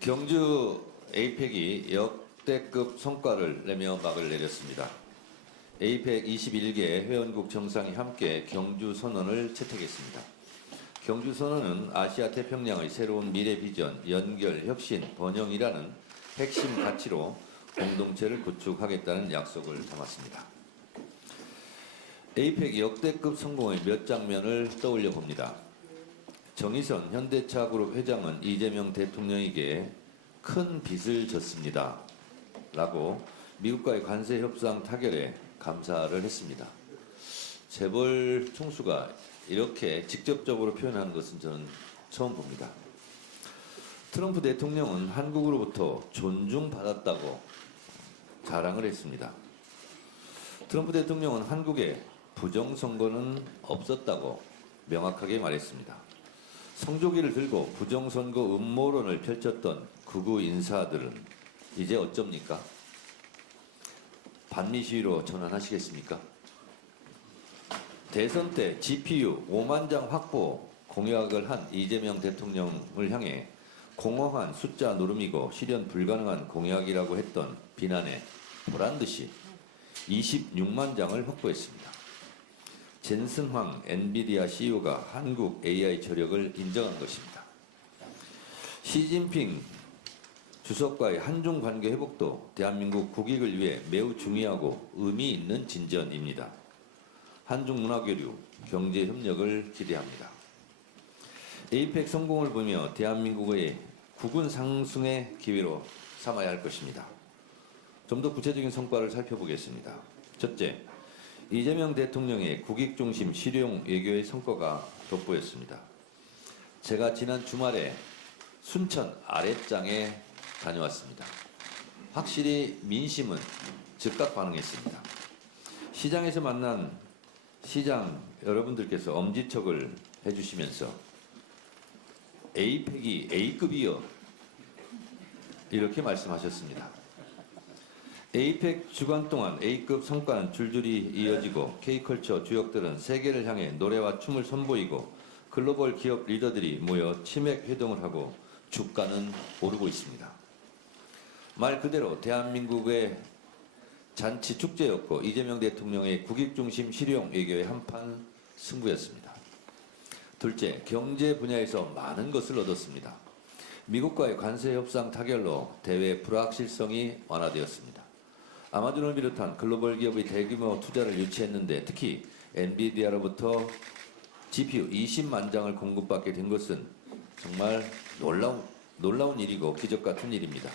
경주 에이펙이 역대급 성과를 내며 막을 내렸습니다. 에이펙 21개 회원국 정상이 함께 경주 선언을 채택했습니다. 경주 선언은 아시아 태평양의 새로운 미래 비전, 연결, 혁신, 번영이라는 핵심 가치로 공동체를 구축하겠다는 약속을 담았습니다. 에이펙 역대급 성공의 몇 장면을 떠올려 봅니다. 정의선 현대차그룹 회장은 이재명 대통령에게 큰 빚을 졌습니다. 라고 미국과의 관세 협상 타결에 감사를 했습니다. 재벌 총수가 이렇게 직접적으로 표현하는 것은 저는 처음 봅니다. 트럼프 대통령은 한국으로부터 존중받았다고 자랑을 했습니다. 트럼프 대통령은 한국에 부정선거는 없었다고 명확하게 말했습니다. 성조기를 들고 부정선거 음모론을 펼쳤던 극우 인사들은 이제 어쩝니까? 반미 시위로 전환하시겠습니까? 대선 때 GPU 5만 장 확보 공약을 한 이재명 대통령을 향해 공허한 숫자 노름이고 실현 불가능한 공약이라고 했던 비난에 보란듯이 26만 장을 확보했습니다. 젠슨 황 엔비디아 CEO가 한국 AI 저력을 인정한 것입니다. 시진핑 주석과의 한중 관계 회복도 대한민국 국익을 위해 매우 중요하고 의미 있는 진전입니다. 한중 문화교류, 경제 협력을 기대합니다. 에이펙 성공을 보며 대한민국의 국운 상승의 기회로 삼아야 할 것입니다. 좀 더 구체적인 성과를 살펴보겠습니다. 첫째, 이재명 대통령의 국익중심 실용 외교의 성과가 돋보였습니다. 제가 지난 주말에 순천 아랫장에 다녀왔습니다. 확실히 민심은 즉각 반응했습니다. 시장에서 만난 시장 여러분들께서 엄지척을 해주시면서 에이펙이 A급이요 이렇게 말씀하셨습니다. 에이펙 주간 동안 A급 성과는 줄줄이 이어지고 K컬처 주역들은 세계를 향해 노래와 춤을 선보이고 글로벌 기업 리더들이 모여 치맥 회동을 하고 주가는 오르고 있습니다. 말 그대로 대한민국의 잔치 축제였고 이재명 대통령의 국익중심 실용 외교의 한판 승부였습니다. 둘째, 경제 분야에서 많은 것을 얻었습니다. 미국과의 관세 협상 타결로 대외 불확실성이 완화되었습니다. 아마존을 비롯한 글로벌 기업의 대규모 투자를 유치했는데 특히 엔비디아로부터 GPU 20만 장을 공급받게 된 것은 정말 놀라운 일이고 기적 같은 일입니다.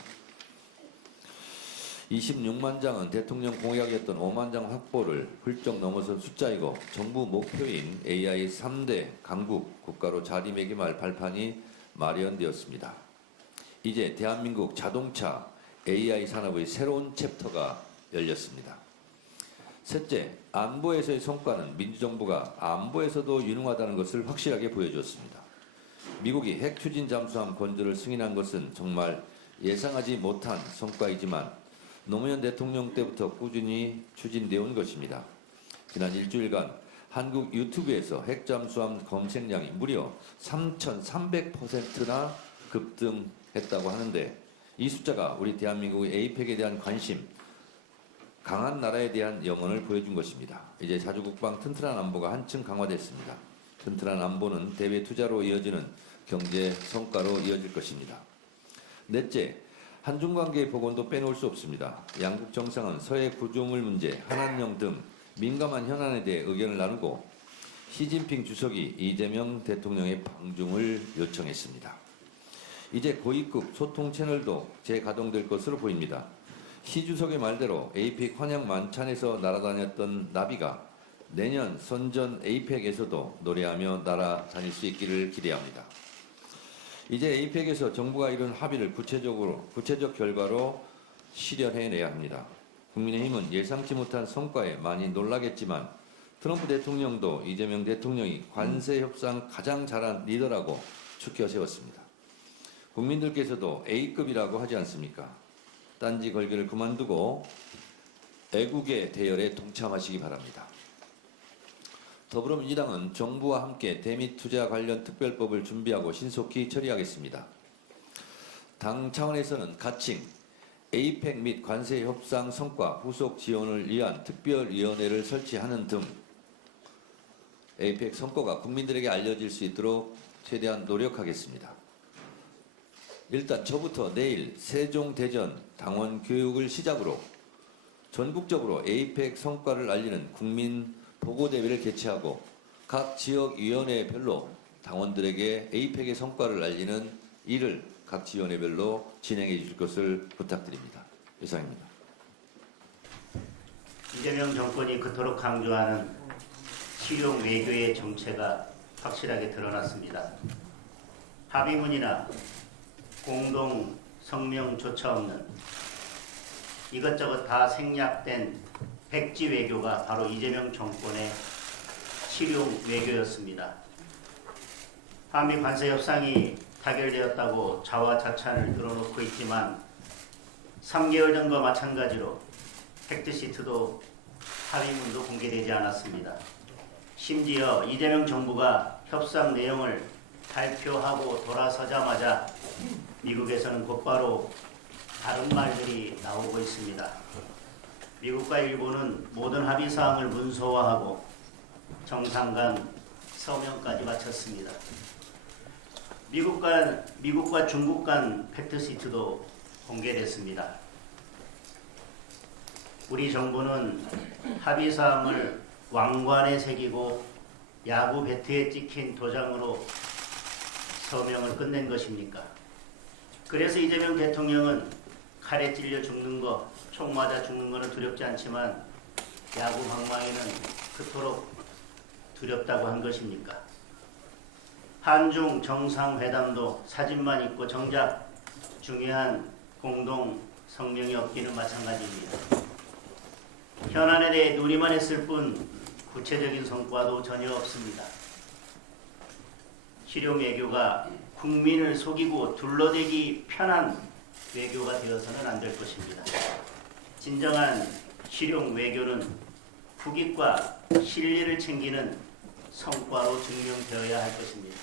26만 장은 대통령 공약이었던 5만 장 확보를 훌쩍 넘어선 숫자이고 정부 목표인 AI 3대 강국 국가로 자리매김할 발판이 마련되었습니다. 이제 대한민국 자동차 AI 산업의 새로운 챕터가 열렸습니다. 셋째, 안보에서의 성과는 민주정부가 안보에서도 유능하다는 것을 확실하게 보여주었습니다. 미국이 핵 추진 잠수함 건조를 승인한 것은 정말 예상하지 못한 성과이지만 노무현 대통령 때부터 꾸준히 추진되어 온 것입니다. 지난 일주일간 한국 유튜브에서 핵 잠수함 검색량이 무려 3,300%나 급등했다고 하는데 이 숫자가 우리 대한민국의 에이펙에 대한 관심, 강한 나라에 대한 영혼을 보여준 것입니다. 이제 자주국방 튼튼한 안보가 한층 강화됐습니다. 튼튼한 안보는 대외 투자로 이어지는 경제 성과로 이어질 것입니다. 넷째, 한중 관계의 복원도 빼놓을 수 없습니다. 양국 정상은 서해 구조물 문제, 한한령 등 민감한 현안에 대해 의견을 나누고 시진핑 주석이 이재명 대통령의 방중을 요청했습니다. 이제 고위급 소통 채널도 재가동될 것으로 보입니다. 시 주석의 말대로 에이펙 환영 만찬에서 날아다녔던 나비가 내년 선전 에이펙에서도 노래하며 날아다닐 수 있기를 기대합니다. 이제 에이펙에서 정부가 이룬 합의를 구체적 결과로 실현해내야 합니다. 국민의힘은 예상치 못한 성과에 많이 놀라겠지만 트럼프 대통령도 이재명 대통령이 관세 협상 가장 잘한 리더라고 추켜 세웠습니다. 국민들께서도 A급이라고 하지 않습니까? 딴지 걸기를 그만두고 애국의 대열에 동참하시기 바랍니다. 더불어민주당은 정부와 함께 대미 투자 관련 특별법을 준비하고 신속히 처리하겠습니다. 당 차원에서는 가칭, 에이펙 및 관세 협상 성과 후속 지원을 위한 특별위원회를 설치하는 등 에이펙 성과가 국민들에게 알려질 수 있도록 최대한 노력하겠습니다. 일단 저부터 내일 세종대전 당원 교육을 시작으로 전국적으로 에이펙 성과를 알리는 국민 보고대회를 개최하고 각 지역위원회별로 당원들에게 에이펙의 성과를 알리는 일을 각 지원회별로 진행해 주실 것을 부탁드립니다. 이상입니다. 이재명 정권이 그토록 강조하는 실용 외교의 정체가 확실하게 드러났습니다. 합의문이나 공동 성명조차 없는 이것저것 다 생략된 백지 외교가 바로 이재명 정권의 실용 외교였습니다. 한미 관세 협상이 타결되었다고 자화자찬을 늘어놓고 있지만 3개월 전과 마찬가지로 팩트시트도 합의문도 공개되지 않았습니다. 심지어 이재명 정부가 협상 내용을 발표하고 돌아서자마자 미국에서는 곧바로 다른 말들이 나오고 있습니다. 미국과 일본은 모든 합의 사항을 문서화하고 정상 간 서명까지 마쳤습니다. 미국과 중국 간 팩트시트도 공개됐습니다. 우리 정부는 합의 사항을 왕관에 새기고 야구 배트에 찍힌 도장으로 서명을 끝낸 것입니까? 그래서 이재명 대통령은 칼에 찔려 죽는 거, 총 맞아 죽는 거는 두렵지 않지만 야구 방망이는 그토록 두렵다고 한 것입니까? 한중 정상회담도 사진만 있고 정작 중요한 공동 성명이 없기는 마찬가지입니다. 현안에 대해 논의만 했을 뿐 구체적인 성과도 전혀 없습니다. 실용 외교가 국민을 속이고 둘러대기 편한 외교가 되어서는 안 될 것입니다. 진정한 실용 외교는 국익과 실리를 챙기는 성과로 증명되어야 할 것입니다.